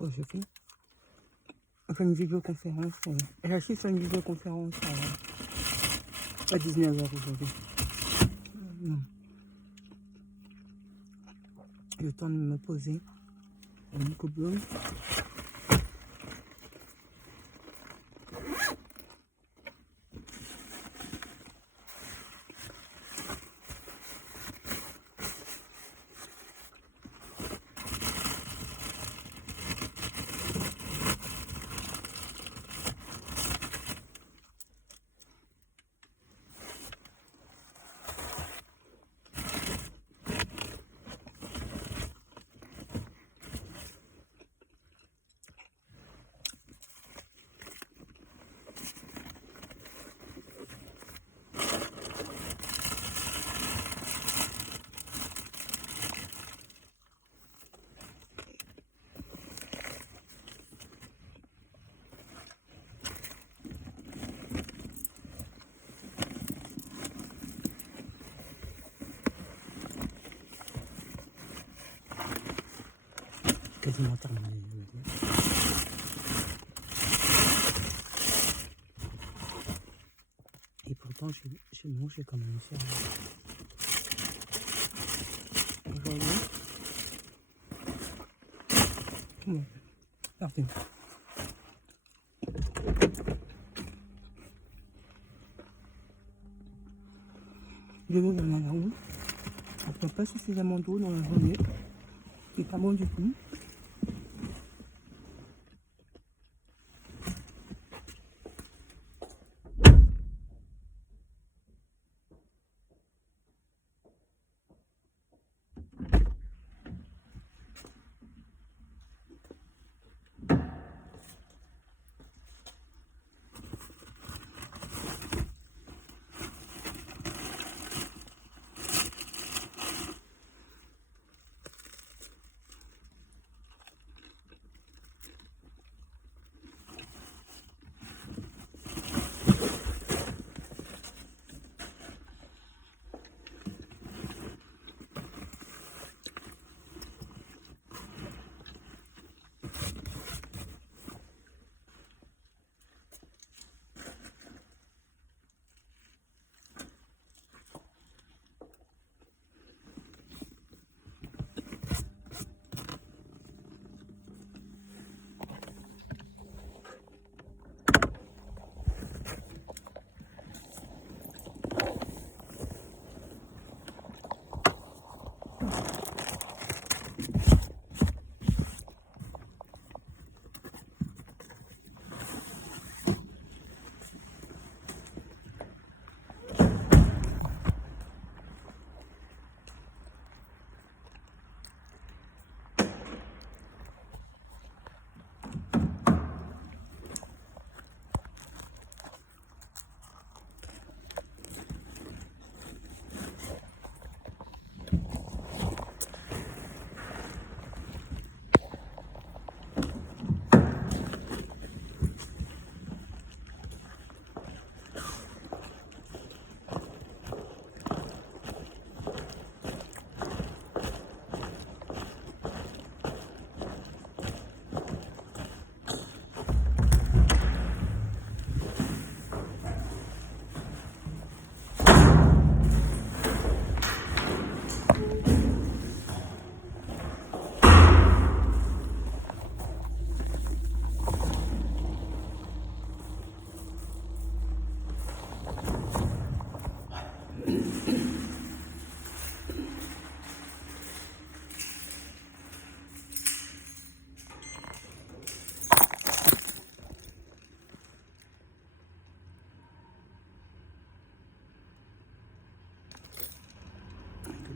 Joséphine. On fait une vidéoconférence. Elle a fait une vidéoconférence à 19h aujourd'hui. Le temps de me poser. Un coup de blonde. Quasiment terminé, je veux dire. Et pourtant, chez nous, j'ai quand même fait aujourd'hui. Bon, parfait. Je vais dans la roue. On ne fait pas suffisamment d'eau dans la journée. C'est pas bon du tout.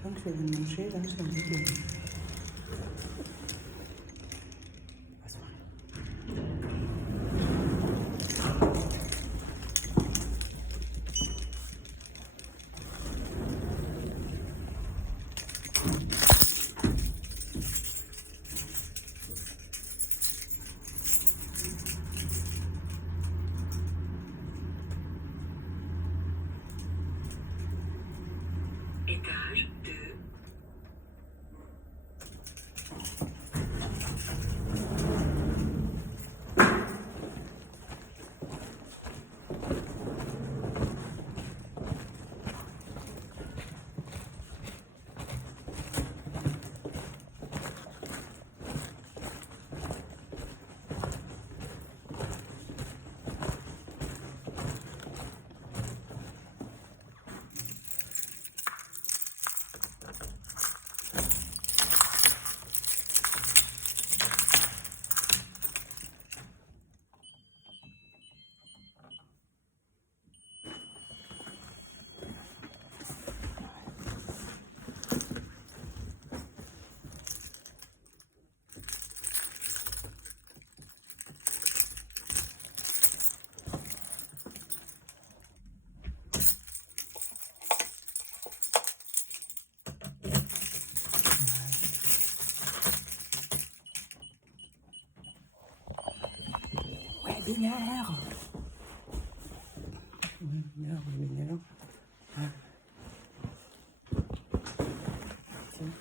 Quand je vais manger, là, c'est un peu Étage 2. Webinaire. Webinaire. Ah. Tiens.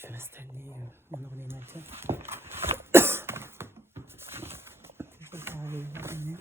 Je vais installer mon ordinateur. Je vais faire le webinaire.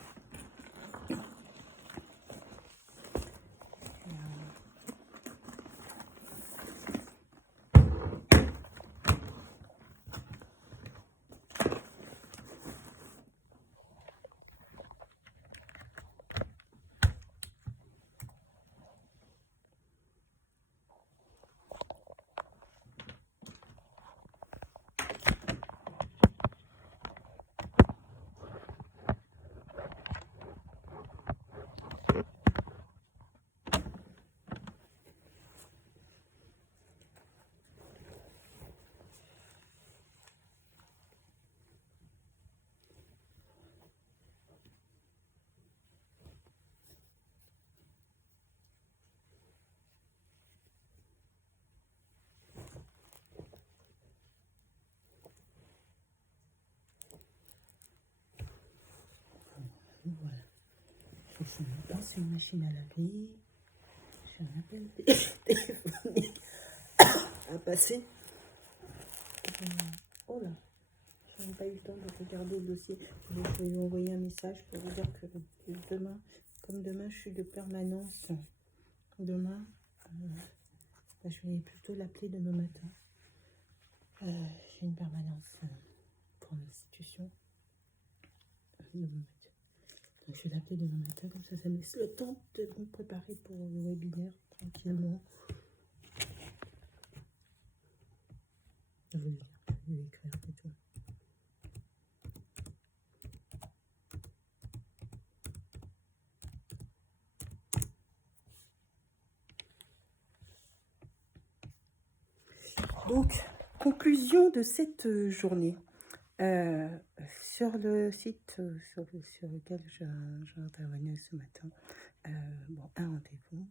Voilà. Il faut que je passe une machine à laver. J'ai un appel téléphonique à passer. Oh là, je n'ai pas eu le temps de regarder le dossier. Je vais lui envoyer un message pour vous dire que demain, comme demain, je suis de permanence. Demain, je vais plutôt l'appeler demain matin. J'ai une permanence pour l'institution. Donc, je vais l'appeler demain matin, comme ça me laisse le temps de me préparer pour le webinaire tranquillement. Je vais lui écrire plutôt. Donc, conclusion de cette journée. Sur le site sur lequel j'ai intervenu ce matin, bon, un rendez-vous.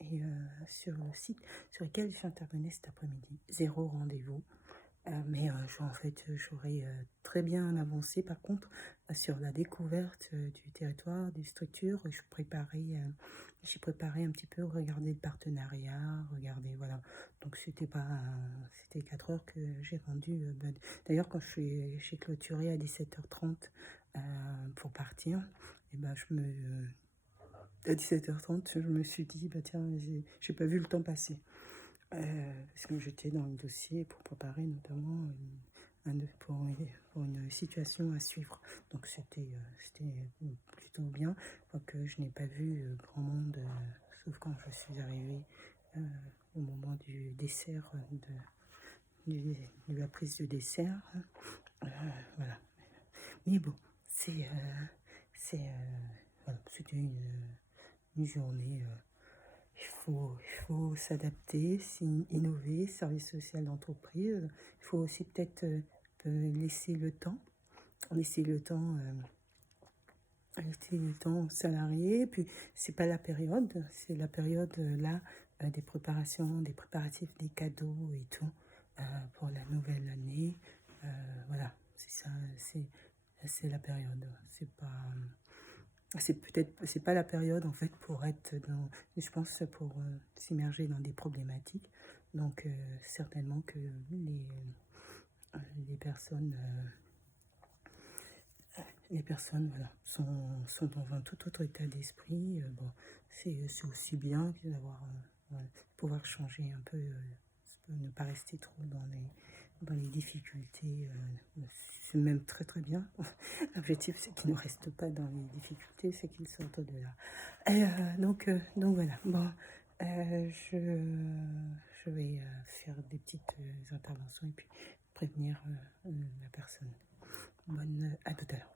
Et sur le site sur lequel j'ai intervenu cet après-midi, 0 rendez-vous. Mais en fait, j'aurais très bien avancé. Par contre, sur la découverte du territoire, des structures, j'ai préparé un petit peu, regarder le partenariat, regarder, voilà. Donc, c'était 4 heures que j'ai rendu. D'ailleurs, quand j'ai clôturé à 17h30 pour partir, et ben, à 17h30, je me suis dit, bah tiens, j'ai pas vu le temps passer. Parce que j'étais dans le dossier pour préparer notamment pour une situation à suivre. Donc c'était plutôt bien, quoique je n'ai pas vu grand monde, sauf quand je suis arrivée au moment du dessert, de la prise du dessert. Voilà. Mais bon, voilà, c'était une journée. Il faut s'adapter, innover, service social d'entreprise. Il faut aussi peut-être laisser le temps aux salariés. Puis c'est pas la période, c'est la période là des préparatifs, des cadeaux et tout pour la nouvelle année. Voilà, c'est ça, c'est la période. C'est pas la période en fait pour être je pense pour s'immerger dans des problématiques. Donc certainement que les personnes voilà, sont dans un tout autre état d'esprit. Bon, c'est aussi bien d'avoir voilà, pouvoir changer un peu, ne pas rester trop dans les difficultés. C'est même très très bien. L'objectif, c'est qu'ils ne restent pas dans les difficultés, c'est qu'ils sortent de là. Et, donc voilà. Bon, je vais faire des petites interventions et puis prévenir la personne. À tout à l'heure.